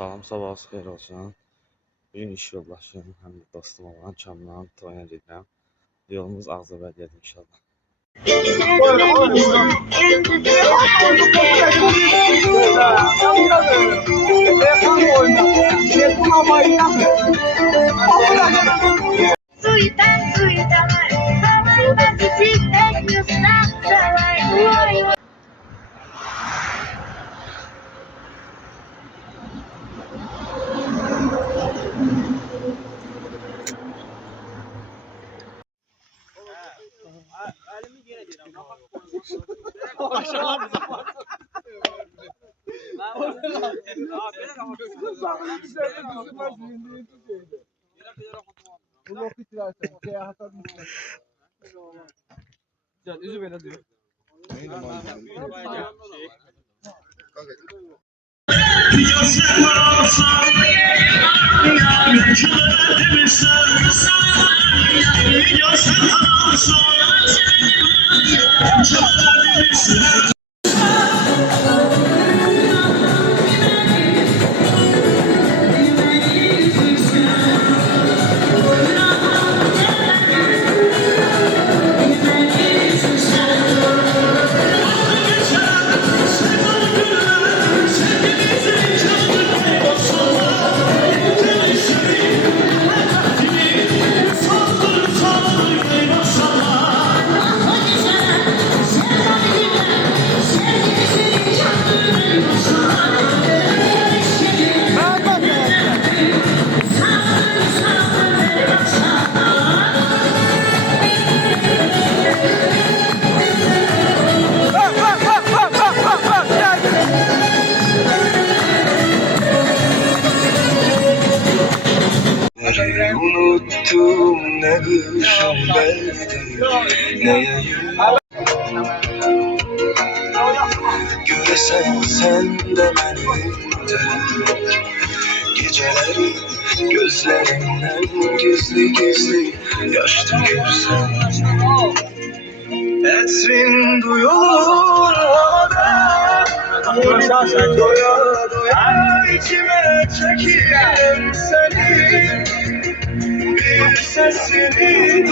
Salam, sabahınız xeyir olsun. Bugün iş yoldaşım, həm də dostum olan Kamran toyuna gedirəm. Yolumuz Ağcabədiyyədir inşallah. Üzü böyle diyor. Unuttum ne kışım belki ne yayın. Göresen sen de benimle geceleri gözlerinden gizli gizli yaş dökürsen. Etrin duyulur havada, doya doya içime çekerim seni. Bir sesini